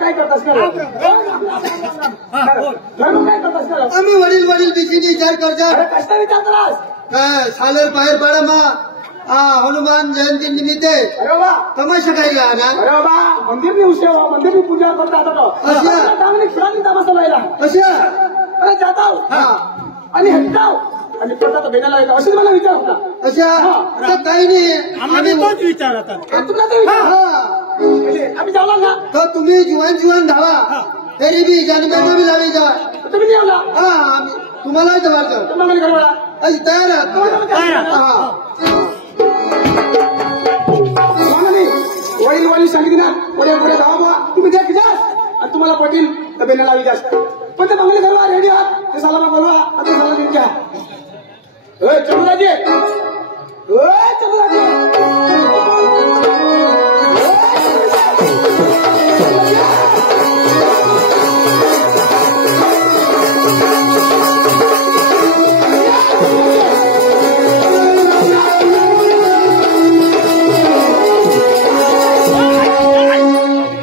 काय करतास आम्ही वडील वडील बिशीने विचार करतो कष्ट विचारतास काय सालर बाहेर पडा मग हनुमान जयंती निमित्त अरे वा तमाशा काय ना अरे बाबा मंदिर मी उशे मंदिर मी पूजा करता चांगली खेळाली तमाशा लायला अशा अरे जाताव आणि हेटाव आणि परत बेनाला येतो असेच मला विचार होता अशा काही नाही आम्ही तोच विचार होता तुला ते विचार आम्ही जाणार ना तर तुम्ही जीवन जीवन धावा तरी बी जन्माला बी लावी जा तुम्ही नाही आला हा आम्ही तुम्हालाही जवळचं तुम्हाला गडबडा अशी तयार आहात वडील वडील सांगितले ना पुढे पुढे धावा बा तुम्ही द्या जास आणि तुम्हाला पटेल तर बेनाला लावी जास्त पण ते बंगले घरवा रेडी आहात ते साला बोलवा आता साला देऊन घ्या चंद्राजी चंद्राजी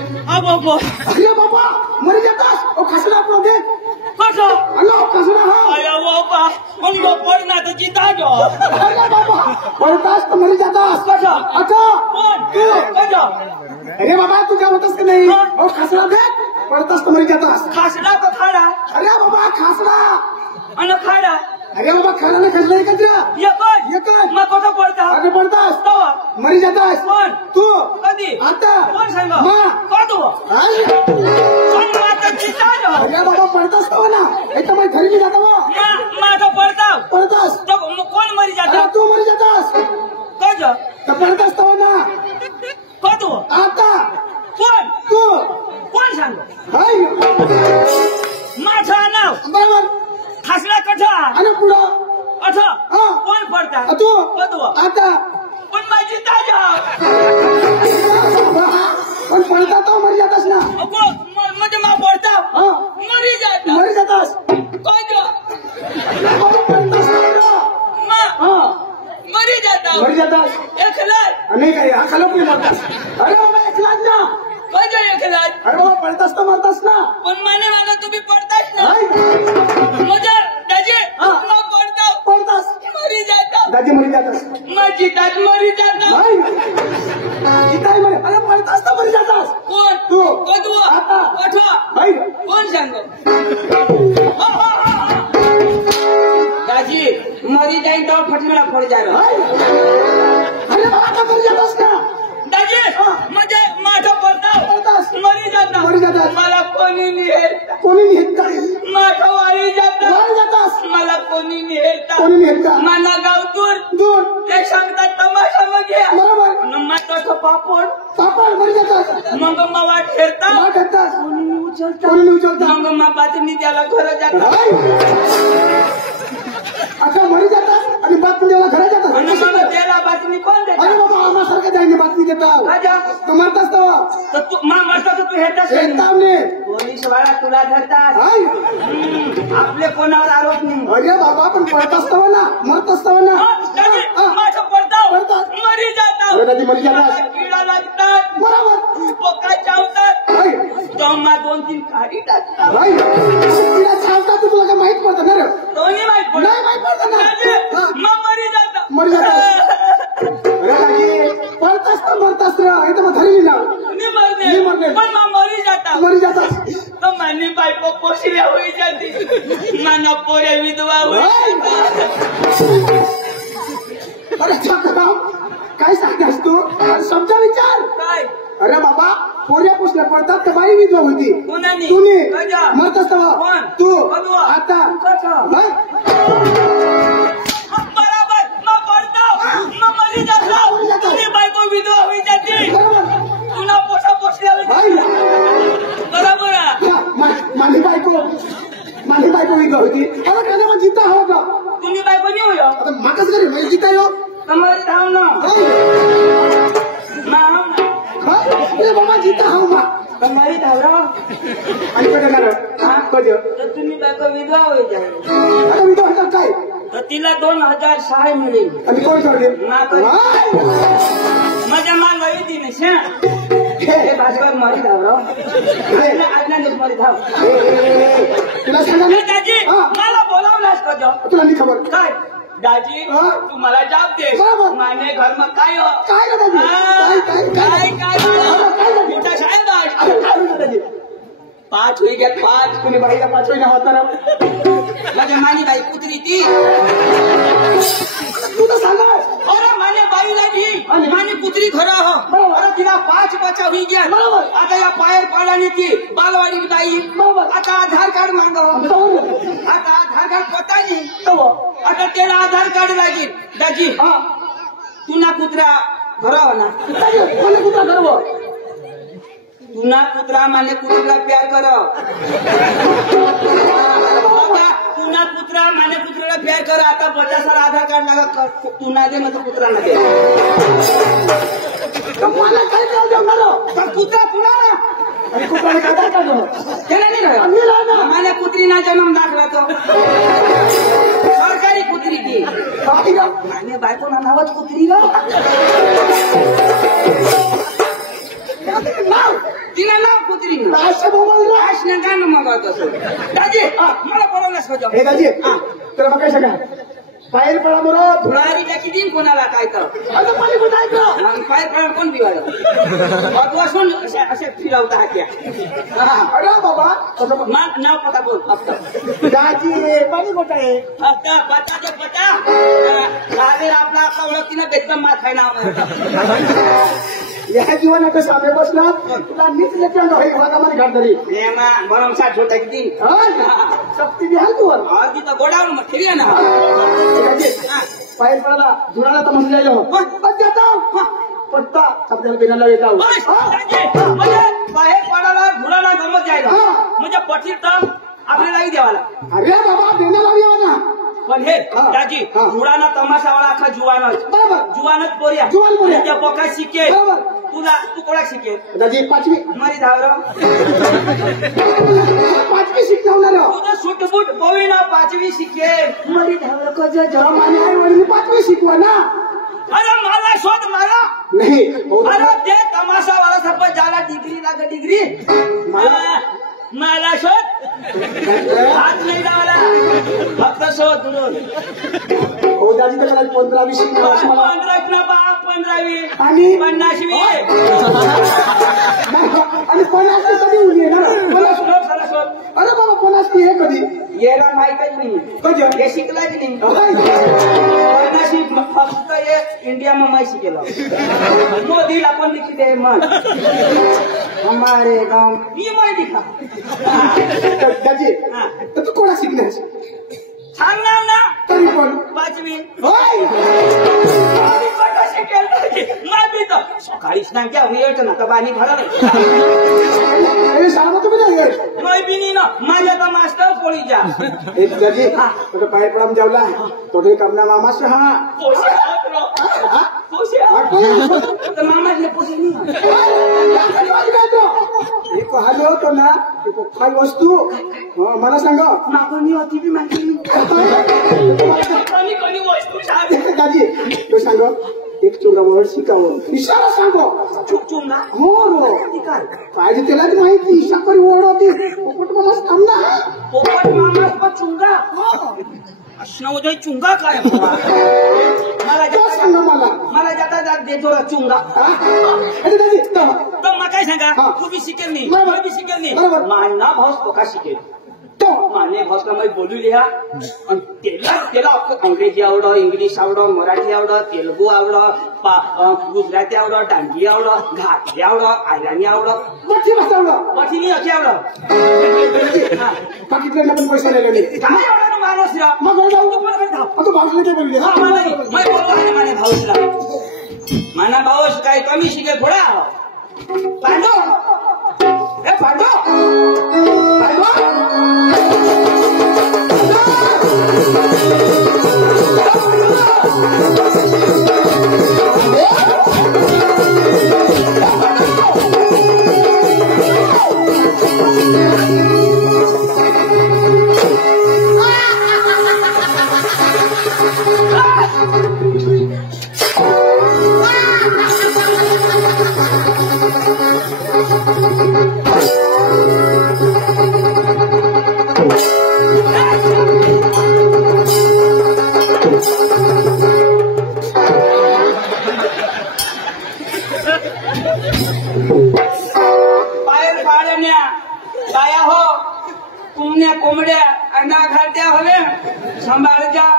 अरे बाबा मरी जातात खसडा प्रदे कसं अल्ला खसडा हा अरे बाबा मग पडना तर चिता जो अरे बाबा पडतास तर मरी जातास कसं अच्छा कसं अरे बाबा तू काय होतास की नाही खसडा दे पडतास तर मरी जातास खासडा का खाडा अरे बाबा खसडा आणि खाडा अरे बाबा खाना ना खसडा एकत्र एकच मग कसं पडता अरे पडतास तवा मरी जातास कोण तू कधी आता कोण सांगा मा का तू आई. कोण आता चिता जो अरे बाबा पडतास तो ना एकदम घरी मी जाता माझा पडता पडतास तो कोण मरी अरे जाता तू मरी जातास कसं तर पडतास तो ना का तू आता कोण तू कोण सांग हाय माझं नाव बरोबर खासला कथा आणि पुढं अच्छा हा. कोण पडता तू कदू आता पण माझी ताजा पण पडता तो मरी जातास ना म्हणजे मा पडता हा मरी जाता मरी जातास पडतास हा मरी जाता मरी जातास एकला नाही काय हा खाला पुढे मरतास अरे बाबा एकलाच ना कजो एकला अरे बाबा पडतास तर मरतास ना पण माने मागा तुम्ही पडताच ना हाय मजा दाजी हा. मा पडता पडतास मरी जाता दाजी मरी जातास माझी ताज मरी जाता हाय इथं मरे अरे पडतास तर मरी जातास कोण तू कदू आता कठवा हाय कोण सांग दाजी मरी जाईन तो फटमेला फोड जाय हाय अरे बाबा का मरी जातास ना दाजी म्हणजे माझा पडता पडतास मरी जाता मरी जातास मला कोणी निहेरता कोणी नेत नाही माझा वारी जाता मरी जातास मला कोणी निहेरता कोणी नेत नाही मला गाव दूर दूर ते सांगतात तमाशा मध्ये बरोबर माताचं पापड पापड मरी जातास मग मावा ठेरता वाट येतास कोणी उचलता कोणी उचलता मग मा बातमी त्याला घर जाता हाय आता मरी जातास आणि बातमी द्यायला घरा जातास आणि मला त्याला बातमी कोण अरे देता बाबा आम्हासारखं जाईने बातमी देताव राजा तर मरतास तर तू मा मरता तर तू हेटास येतावने पोलीस वाळा तुला धरतात हाय आपले कोणावर आरोप नाही अरे बाबा पण पडतास तव ना मरतास तव ना माझं पडताव पडतात. मरी जाता अरे दादी मरी जातास मला किडा लागतात बरोबर पोका चावतात हाय तेव्हा 2-3 काडी टाकतात हाय तिला चालता तू तुला काय माहित पडतं ना रे दोन्ही माहित पडत नाही माहित पडतं ना मग मरी जाता मरी जातास अरे दादी पडतास तर मरतास रे हे तर मग धरली लाव मी मी मरणे. मरणे पण मग मरी जाता मरी जातास तो मानी बायको पोशिल्या होई जाती माना पोऱ्या विधवा होई जाता. अरे छाकराव काय सांगतास तू समजा विचार काय अरे बाबा पोऱ्या पुसल्या पडतात तर बाई विधवा होती कोणानी तुम्ही कजा? मरतास तवा कोण? तू कधवा? आता कसं? हाय? बराबर मग पडताव मग मरी जाता मरी जाता. तुझी बायको विधवा होई जाती बरोबर तुला पोसा पोसल्या होई हाय जाती. बरोबर आहे. या, माझी बायको विधवा होती अरे त्याला मग जिता हवं का तुम्ही बायको नाही होय आता मागास घरी म्हणजे जिता येऊ तुम्हाला धाव ना अरे बाबा जिता हवं मा तुम्हाला धावरा आणि कधी येणार कधी तर तुम्ही बायको विधवा होई जाईल आता विधवा होतात काय तर तिला 2006 मिळेल आणि कोण ठरले माझ्या माल वही ती हे भाषेवर मारी धाव आज्ञा मारी धाव तुला सांगा ना. दाजी हा. मला बोलावलास का तुला नाही खबर काय दाजी हा? तू मला जाब दे बरोबर. माने घर मग काय हो काय रे दाजी? हा, काय काय काय दाजी? मोठा साहेब अरे काय रे दाजी? 5 होई गेल 5 कुणी बाईला 5 महिना होता ना. माझ्या मानी बाई कुत्री ती तू तर सांगा. अरे माने बाई लागी आणि? मानी कुत्री खरं हो बरोबर. अरे तिला 5 बच्चा होई गेल बरोबर. आता या पायर पाडाने ती बालवाडी बाई बरोबर. आता आधार कार्ड मागव बरोबर. आता आधार कार्ड पता नाही हो. आता त्याला आधार कार्ड लागेल दाजी हा. तुना कुत्रा घराव ना दाजी, कोणी कुठं गर्व? तुना कुत्रा माने कुत्रीला प्यार कर तुना कुत्रा माने कुत्रीला प्यार कर आता बच्चा सारा आधार कार्ड लागा तुना दे मतलब कुत्रा ना दे तर मला काय करावं जमणार? तर कुत्रा तुला ना आणि कुत्राने काय काढलं? त्याला नाही राहिला. आम्ही राहणार. माने कुत्री ना जन्म दाखला तो सरकारी कुत्री ती बाकी का? माने बायको ना नावात कुत्री ग नाव. तिला नाव कुत्री ना असं बोल रे. असणं काय ना मग तसं दाजी मला बोलवलंच का हे दाजी तुला मग काय सांगा बाहेर पडा बरं. धुळारी टाकी देईन कोणाला काय तर आता पाणी कुठं ऐकलं? आणि पाय पडा कोण बिवाड वासून असे फिरवता हात्या अरे बाबा असं बघ. नाव पता बोल हप्ता दाजी पाणी कुठं आहे? हप्ता पता ते पता राहते आपला ओळखीनं बेदम मात आहे नाव या जीवनाच्या सामे बसला तुला नीट लेखन होई भागामध्ये घालतरी बरं साठ होता किती शक्ती द्याल तू तिथं गोडावर मग फिरिया ना बाहेर पडायला धुराला तर म्हणून जायला पट्टा आपल्याला बिनाला येत आहोत. बाहेर पडायला धुराला गमत जायला म्हणजे पटीत तर आपल्यालाही द्यावाला अरे बाबा बिनाला या ना. पण हे दाजी धुळाना तमाशावाला अख्खा जुवानच बरोबर जुवानच पोऱ्या जुवान पोऱ्या. त्या पोका शिकेल बरोबर. तू कोणा शिकेल दाजी 5वी मारी धावर 5वी शिकवणार तुझं सुटबुट पोवी ना 5वी शिकेल मरी धावलं कज जमाने आई वडील 5वी शिकवा ना. अरे मला शोध मला नाही अरे ते तमाशावाला सब ज्याला डिग्री लाग डिग्री मला शोध हात नाही लावला फक्त शोध म्हणून हो दाजी तर मला 15वी शिकणार असं मला 15वी आणि 50वी आणि 50 कधी होऊन येणार? 50 अरे बाबा 50 हे कधी याला माहितच नाही कधी हे शिकलाच नाही 50 फक्त हे इंडिया में मैं शिकेला मोदीला पण लिखी दे मन हमारे गांव मी मैं दिखा दाजी तर तू कोणा शिकणार? सांगणार ना तरी पण 5वी होय शिकेल मी तर सकाळीच ना क्या येतं ना तर पाणी भरलं अरे सांगा तुम्ही नाही नाही बी नाही ना माझ्या तर मास्टर पोळीच्या एक दाजी तो बाहेर पडा जेवला तो कामना मामा हा मामाचे पोषे नाही एक हालो होतो ना काही वस्तू मला सांगा मागून होती बी माहिती कोणी वस्तू दाजी तो सांग एक चुंगा वर्ड शिकावं इशारा सांगो चुंगा हो रो पाहिजे त्यालाच माहिती इशाकरी ओढ होती पोपट मामाच थांबला पोपट मामा चुंगा उदय चुंगा काय मला सांगा मला जाता देतो चुंगा अरे दाजी तर मग काय सांगा तू बी शिकेल नाही बरोबर. बी शिकेल नाही बरोबर. माना भाऊस पोका शिकेल तो माने भाऊसला मी बोलू लिहा आणि त्याला अंग्रेजी आवडं इंग्लिश आवडं मराठी आवडं तेलुगू आवडं गुजराती आवडं डांगी आवडं घाटी आवडं आयराणी आवडं मच्छी बसवलं मठीनी अशी आवडं बाकीतल्या पण पैसे राहिले नाही काय आवडं माणूस रा मग जाऊ तू पण जाऊ आता भाऊला काय बोलले हा मला नाही मी बोलतो आहे माने भाऊसला माना भाऊस काय कमी शिके थोडा पांडो हे पांडो पायर पाळण्या बाया हो कुमण्या कोंबड्या अंडा घालत्या हवे सांभाळत्या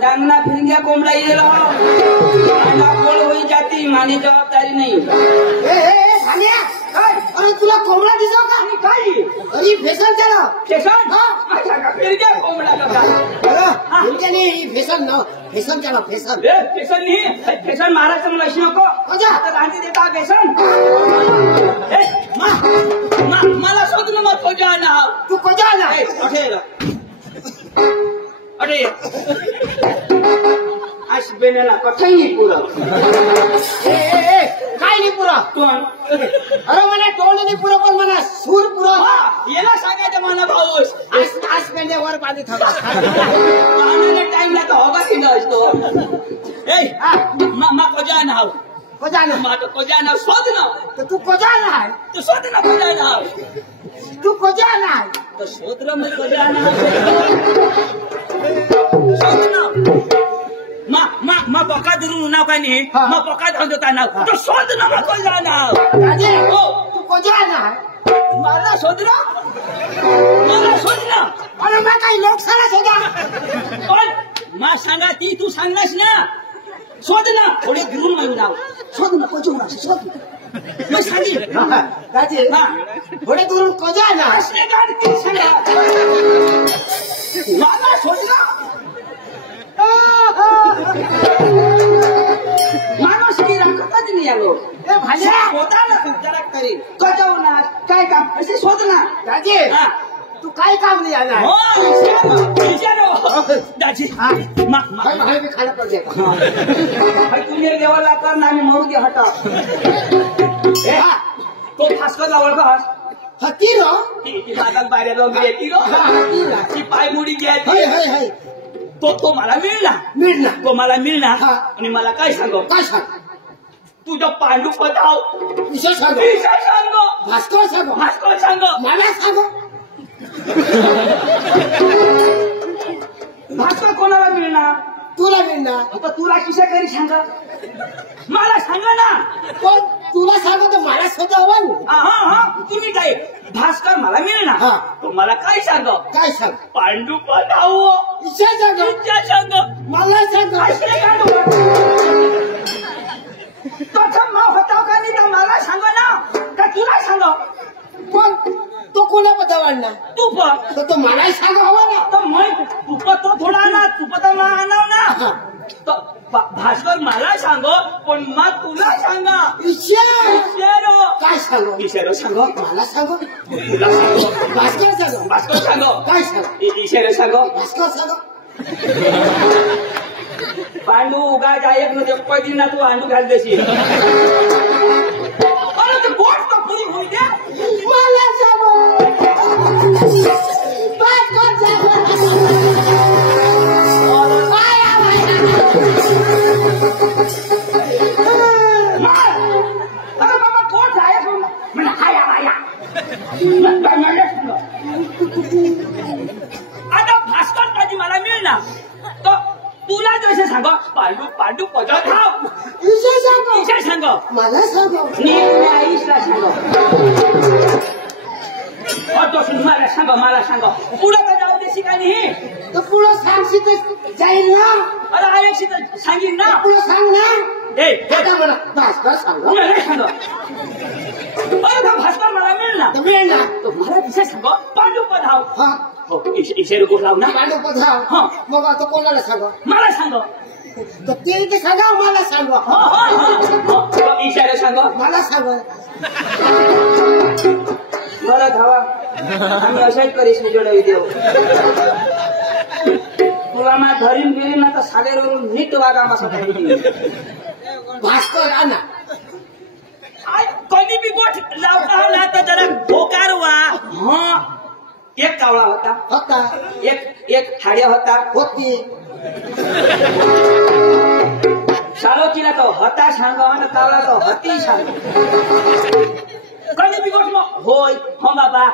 डांगना फिरंग्या कोंबडा येईल अंडा गोड होई जाती मानी जबाबदारी नाही भाल्या अरे तुला कोंबडा दिसो का आणि काही अरे फेसन त्याला स्टेशन अच्छा का फिरग्या कोंबडा फेसन न फेसन त्याला फेसन फेसन नाही फेसन महाराष्ट्र लक्ष्मी नको रांची देता फेसन मला शोधलं मग खोजा ना तू कोजा ना अरे आज बेनेला कठई पुरा काय नाही पुरा कोण अरे मला तोंड नाही पुरा पण मला सूर पुरा याला सांगायचं मला भाऊस आज पेंडे वर पाणी थांबा टाइम लागतो हवा केला असतो मा कोजा नाव कोजा ना मा कोजा नाव शोध ना तर तू कोजा ना तू शोध ना कोजा नाव तू कोजा ना तो शोध ना मग कोजा नाव शोध ना मा पका धरून नाव काय नाही मा पका धरून देता नाव तो शोध ना मग कोजा नाव राजे तू कोजा ना मला शोध ना अरे मग काही लोकशाला शोधा पण मा सांगा ती तू सांगनास ना शोध ना थोडे गिरून मारू नाव शोध ना कोजू ना शोध मग सांगी राजे थोडे दुरून कोजा ना असले गाडी सांगा मला शोध ना माणूस की राखतच नाही आलो भाल्या होता ना जरा तरी कजाव ना काय काम असे शोध ना राजे तू काय काम नाही आला दाजी खायला पाहिजे तुझे देवाला कर ना आम्ही मरू दे हटा तो भास्करला ओळखस हत्ती रो ती दादाला बाहेर लोक येते ती पायमुडी घ्यायची तो मला मिळला तो मला मिळणार आणि मला काय सांगो काय सांग तुझं पांडू पदाव विषय सांग भास्कर सांगो मला सांग भास्कर कोणाला मिळणार तुला मिळणार आता तुला किशा करी सांगा मला सांगा ना पण तुला सांगतो मला स्वतः हवा तुम्ही काय भास्कर मला मिळणार तो मला काय सांग काय सांग पांडू पदाव विषय सांग मला सांग तो माव होता का नाही तर मला सांग ना का तुला सांग पण तो कोणा पदा वाढणार तू तो मला सांग हवा ना तर मग तुप तो थोडा ना तुप तर मग आणाव ना भास्कर मला सांग पण मग तुला सांगा इशारो काय सांग इशारो सांग मला सांग तुला सांग भास्कर सांग काय सांग इशारो सांग भास्कर सांग पांडू उगा जायक न कधी ना तू आंडू घाल देशील अरे ते बोट तर पुरी होई द्या मला सांग भास्कर अरे बाबा कोण जायक म्हणजे हाया बाया आता भास्कर कधी मला मिळणार तर तुला जसे सांग पांडू पदर खाव विषय सांग मला सांग आईशला सांग मला सांग पुढं तर जाऊ देशी काय नाही तर पुढं सांगशी तर जाईल ना अरे आयशी तर सांगीन ना पुढं सांग ना आता मला भास्कर सांग सांग अरे भास्कर मला मिळणार तो मला विषय सांग पांडू पधाव इशे रुको लाव ना पांडू पधाव मग आता कोणाला सांग मला सांग तर ते सांगा मला सांग इशारा सांग मला सांग बरं धावा आम्ही अशाच करीस जोडावी देऊ तुला मा धरीन बिरीन ना तर सागरवरून नीट वागा मासा भास्कर आणा कधी बी गोठ लावता ना तर जरा भोकार वा एक कावळा होता एक थाड्या होती सालोचीला तो हता सांग आणि कावळा तो हती सांग होय हो बाबा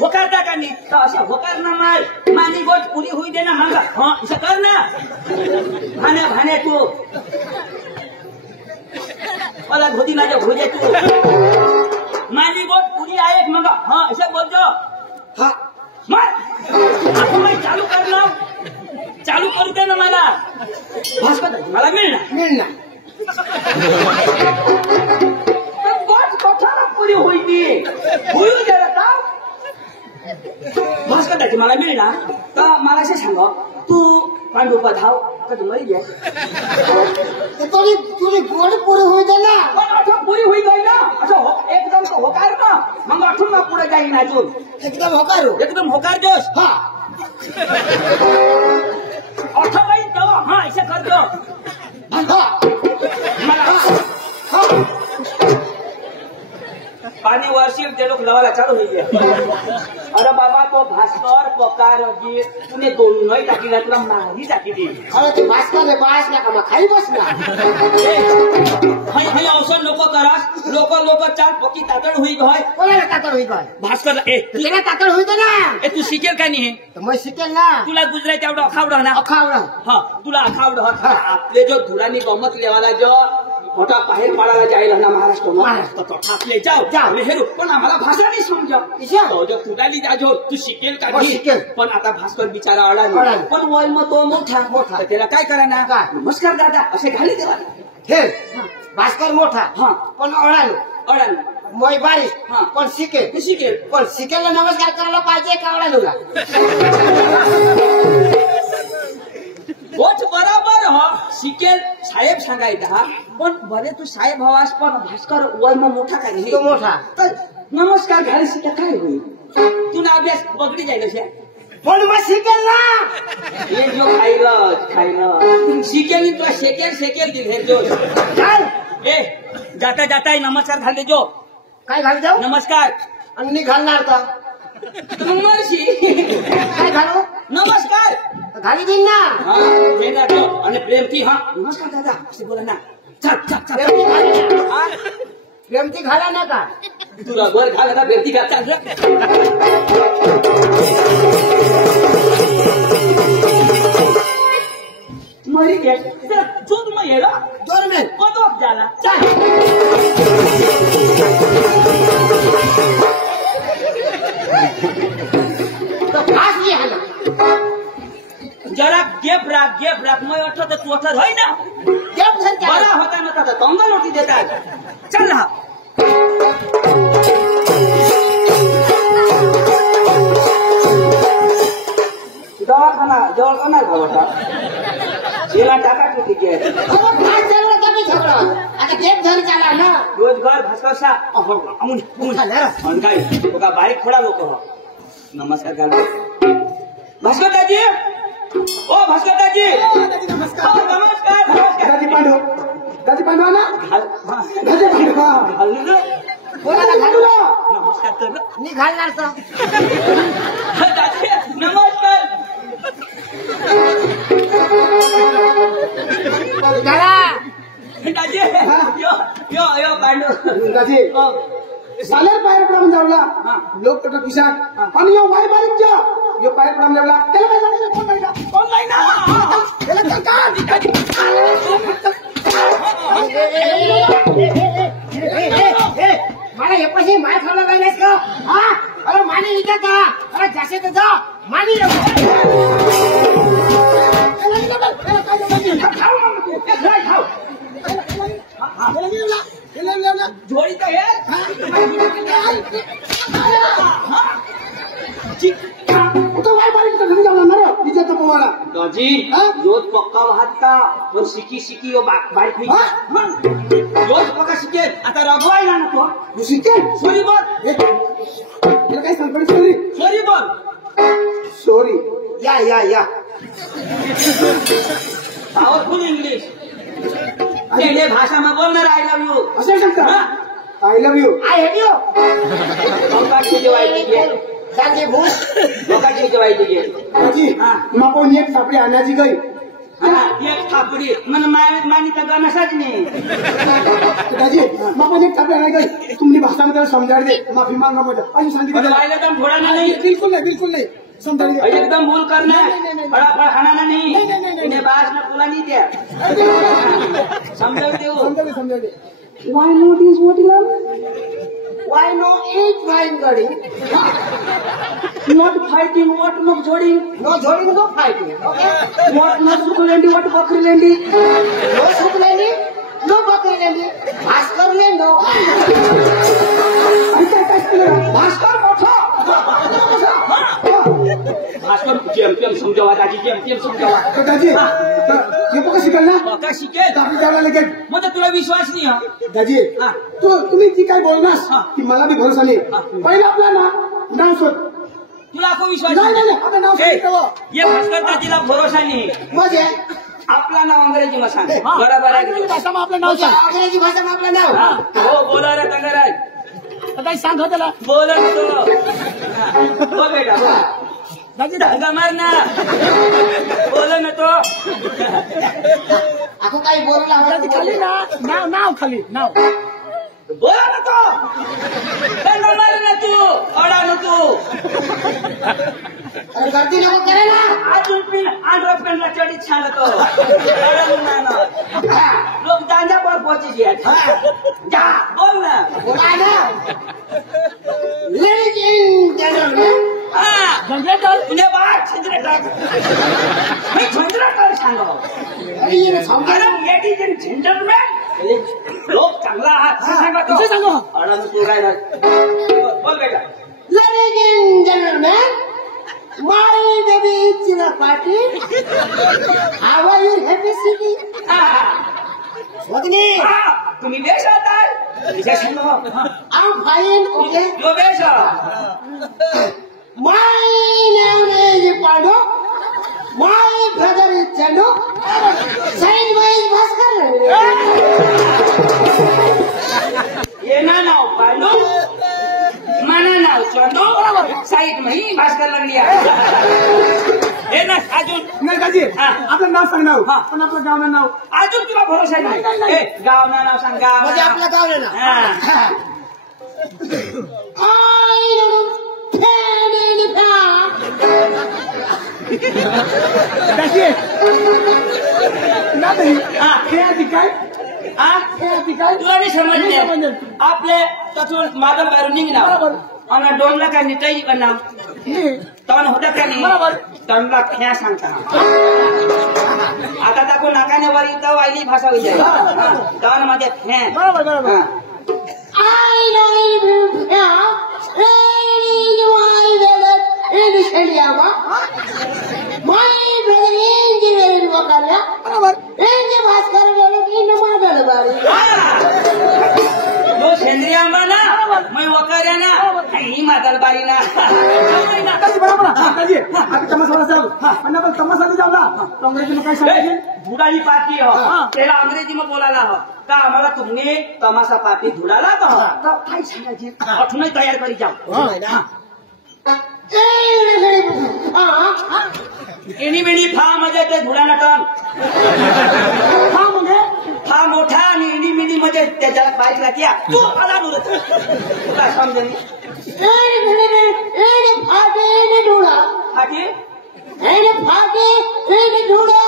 होकारता का नाही तर अशा होकार ना मानी गोट पुरी होई दे ना मागा हं असं कर ना भाण्या तू मला धोती माझ्या भोजे तू मानी गोट पुरी आहे मग हं असं बोलतो हा मग चालू कर ना चालू करू दे ना मला भास्कर मला मिळणार गोट कथाला पुरी होईती होईल गेला का भास्कर मला मिळणार तर मला असं सांग तू पांडुपा धाव का तू मरी घ्या तुझी गोड पुरी होई दे ना पण आठवण पुरी होई जाईल ना असं एकदम होकार ना मग आठवण ना पुढे जाईल अजून एकदम होकार जोश हा अठवाई तेव्हा हा असं करतो पाणी वर्षी ते लोक लवायला चालू होईल अरे बाबा तो भास्कर पकार तुने दोन नाही टाकी ना तुला माही टाकी दे अरे ते भास्कर रे बास ना का खाई बस ना हाय अवसर लोक करा लोक चार पक्की तातड होई गय कोणाला ताकद होई काय भास्कर तुला ताकद होई दे ना तू शिकेल का नाही तर मग शिकेल ना तुला गुजराती आवड अखावड ना अखावडा हा तुला अखावड आपले जो धुरानी गमत लेवाला जो मोठा बाहेर पाडायला जाईल ना महाराष्ट्र आपले जाऊ हेरू पण आम्हाला भाषा नाही समजा जो तुडाली जाजो तू शिकेल का शिकेल पण आता भास्कर बिचारा अडाला पण वय मग तो मोठा तर त्याला काय करा ना नमस्कार दादा असे घाली देवा हे भास्कर मोठा हा पण अडालो मोय बारीक पण शिकेल पण शिकेलला नमस्कार करायला पाहिजे का अडालोला गोच बरोबर हो शिकेल साहेब सांगायचा पण बरे तू साहेब हवास पण भास्कर वय मग मोठा काय तो मोठा तर नमस्कार घाली शिका काय होईल तुला अभ्यास बगडी जाईल अशा पण मग शिकेल ना हे जो खायला शिकेल तुला शेकेल दिल जो ए जाता नमस्कार घालते जो काय घालू जाऊ नमस्कार आणि घालणार का काय घालू नमस्कार घाली देईन ना आणि प्रेमती हा नमस्कार दादा असे बोला ना प्रेमती घाला ना का तुला वर घाला ना प्रेमती घाल चाल मरी घ्या चूक मग ये दोन मिनिट कतो झाला तो फास नाही आला जरा गेप राख मग अठो तर तू अठर होय ना बरा होता ना तर तंगा नोटी देतात चल हा दवाखाना जवळ भावटा याला टाका तिकीट आता गेप धरी चाला ना रोजगार भास्कर सा काय बघा बारीक थोडा लोक हो नमस्कार घाल भास्कर दाजी ओ भास्कर दाजी नमस्कार दादी पांडवा ना दादी पांडवा कोणाला घालू नमस्कार कर मी घालणार तर दाजी नमस्कार घाला दाजी यो पांडू दादी सालेर पायर पडा म्हणजे आवला लोक तो पिशाक आणि यो वाय बारीक जा यो पायर पडा म्हणजे आवला त्याला काय सांगायचं कोण नाही ना त्याला का मला हे पैसे माय खावला पाहिजेस का हा अरे मानी इथं का अरे जास्त तर जा मानी जोडी तर हे तो वाय बारीक तर घरी जाणार ना विचार तो पोवाला दाजी रोज पक्का वाहता पण शिकी यो बारीक रोज पक्का शिकेल आता रघवायला ना तो तू शिकेल सॉरी बोल त्याला काय सांगतो सॉरी बोल सॉरी या पॉवरफुल इंग्लिश तेने भाषा में बोलणार आय लव्ह यू असं सांगता I love you I hate you पंकाची जेवायची घे जागे भूत पंकाची जेवायची घे दादी मापो एक सापडी आणायची गई एक थापडी मन मानी तर गणसाच नाही दाजी मग एक थापडी नाही काही तुम्ही भाषामध्ये समजायला दे माफी मागा मध्ये आणि सांगितलं पाहिलं तर थोडा नाही बिलकुल नाही बिलकुल नाही समजायला दे एकदम भूल करना फळाफळ खाना नहीं, नहीं, नहीं, नाही बास ना तुला नाही द्या समजावून देऊ समजा दे Why not is what you love? Why not eat wine gadi? Not fighting what मग जोडी No joining, no fighting. Okay? What not सुकलेंडी वॉट बकरी लेंडी No sukulandi, no bakrilandi. Bhaskar no. Bhaskar मोठा भास्कर चॅम्पियन समजावा दाजी चॅम्पियन समजावा दाजी हे बघा शिकाल ना का शिकेल आपली जायला लगेच मग तुला विश्वास नाही हा दाजी हा. तुम्ही जी काय बोलणार हा. ती मला बी भरोसा नाही पहिलं आपलं नाव शोध तुला को विश्वास नाही नाही आपलं नाव ए, शोध तेव्हा. ये भास्कर दाजीला भरोसा नाही म्हणजे आपला नाव अंग्रेजी मध्ये सांग बरोबर आहे की भाषा मग आपलं नाव म्हणजे सांग अंग्रेजी भाषा में आपलं नाव. हा. हो बोला रे तंगराज काही सांग हो त्याला बोला ना तो हो बेटा हो. दाजी दंगा मार ना बोला ना तो आपण काही बोलू दाजी खाली लागला. ना नाव खाली नाव बोला ना तो दंगा मार ना तू अडा ना तू अरे गर्दी नको करे ना. अजून पण आंध्र पेनला चढी छानतो अडा ना लोक दांजा पर पोहोची जा बोल ना बोला ना. Ladies and gentlemen, तुझे बात छंद्रटाक मी छंद्रटाक सांगा अरे ये समजा अरे लेडीज अँड जेंटलमॅन लोक चांगला आहात सांगा तो सांगा अडा तू काय बोल बेटा Ladies and gentlemen, my baby is in a party. How are you happy city? Wagni, तुम्ही बेश आहात विजय सांगा I'm fine, okay. यो बेश My name is Pando. My brother is Chandu. Saint is Bhaskar. ये ना नाव पांडू मना नाव चंदू साईड मही भास्कर लागली हे ना अजून नाही दाजी हा. आपलं नाव सांग नाव हा. पण आपलं गाव नाव अजून तुला भरोसा नाही, नाही, नाही नाही. ए, गाव ना नाव सांग गाव म्हणजे नाव. आपलं गाव आहे ना. हा. I don't दाजी ना ताई हा. हे आधी काय हा? हे आधी काय तुला नाही नाही समजले समजलं. आपले तथून माधव बाहेरून निघणार बरोबर. आणि डोंगला काय निटाई करणार हे तण होता का नाही बरोबर. तणला ख्या सांगता आता दाखवू नाकाने वर इथं वाईली भाषा होईल तण मध्ये ख्या बरोबर बरोबर हा. I know you have any my brother in Shandiama. My brother is in Wakala. बरोबर In Bhaskar in Madalabari. जो सेंद्रिय आंबा ना मैं वकार्या ना ही मादलबारी ना दाजी बरोबर दाजी आता तमाशा चालू पण आपण तमाशा जाऊ ना काँग्रेसने काय सांगितले धुडाली पार्टी हो हा. त्याला अंग्रेजी में बोलायला हो का आम्हाला तुम्ही तमाशा पार्टी धुडाला का हो तर काय सांगायचे अठूनही तयार करी जाऊ एनी मेनी फा मध्ये ते धुडाला टन हा म्हणजे फा मोठा आणि एनी मेनी मध्ये त्याच्या बाईक लागल्या तू आला बोलत तुला समजेल In party in Dula. Party In party in Dula.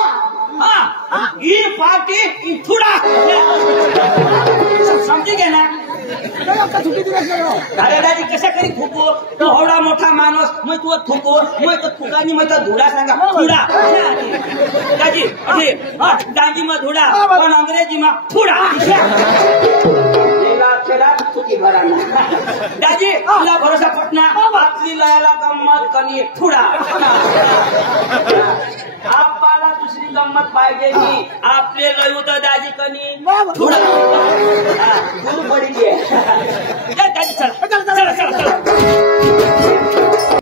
हा ही पार्टी थोडा समजे घे ना काय आपला सुट्टी दिवस नाही हो. दादाजी कशा करी थुको तो एवढा मोठा माणूस मग तू थुको मग तो थुकानी मग तो धुडा सांगा धुडा दाजी अरे दाजी मग धुडा पण अंग्रेजी मग थुडा चुकी भरा दाजी तुला भरोसा पटना आपली लयाला गंमत कमी थुडा आपल्याला दुसरी गंमत पाहिजे की आपले लय होतं दाजी कनी थोडा दूर पडली